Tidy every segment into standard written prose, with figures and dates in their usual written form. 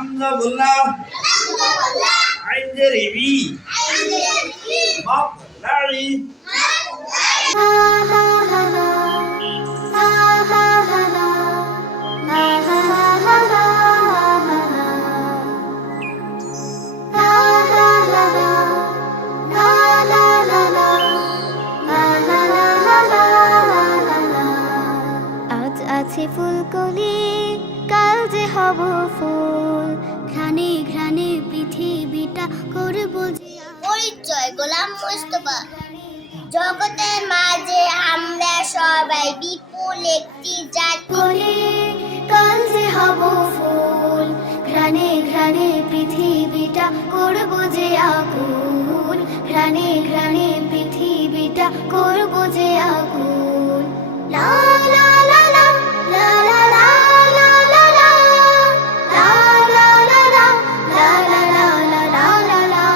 হামজা বললাম আইন জের ইবি মাফলাই আজ আছে ফুলকলি কাল যে হব ফুল ঘ্রাণে ঘ্রাণে পৃথিবীটা করব পরিচয় গোলাম মোস্তফা। জগতের মাঝে আমরা সবাই বিপুল একটি জাতি। কাল যে হব ফুল ঘ্রাণে ঘ্রাণে পৃথিবীটা করব যে আকুল ঘ্রাণে ঘ্রাণে পৃথিবীটা করব যে আকুল লা লা লা লা লা লা লা লা লা লা লা লা লা লা লা লা লা লা।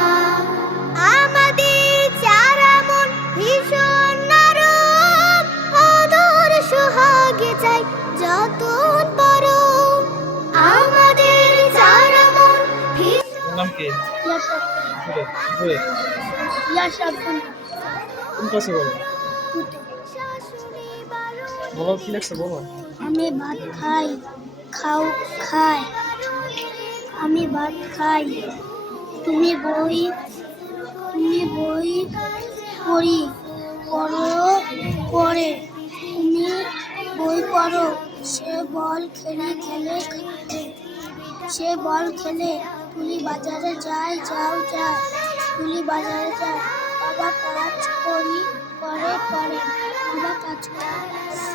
আমাদের চারা মন ভীষণ নরম আদর সোহাগে চাই যতন পারো আমাদের চারা মন ভীষণ নাম কি? কোন ক্লাসে বলো? বলো কি লাগছে বলো। আমি ভাত খাই খাও খাই আমি ভাত খাই তুমি বই পড়ি পড়ো পড়ে তুমি বই পড়ো সে বল খেলে সে বল খেলে তুলি বাজারে যায় তুলি বাজারে যায় বাবা কাজ করে বাবা কাজ করে